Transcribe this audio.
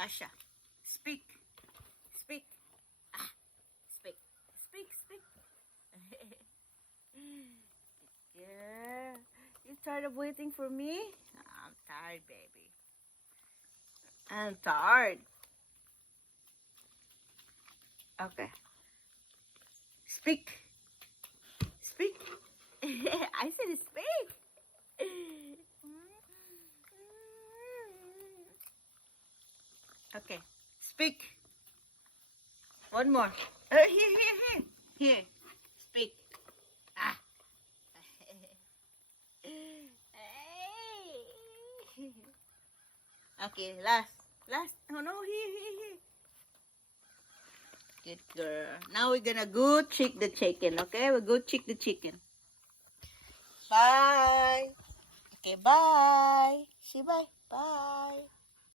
Tasha, speak. Speak. Ah, speak. Speak, speak. Yeah. You tired of waiting for me? I'm tired, baby. I'm tired. Okay. Speak. Speak. I said speak. Okay. Speak. One more. Here. Here. Speak. Ah. Okay, last. Last. Oh no, here. Good girl. Now we're gonna go check the chicken, okay? We'll go check the chicken. Bye. Okay, bye. Say bye. Bye.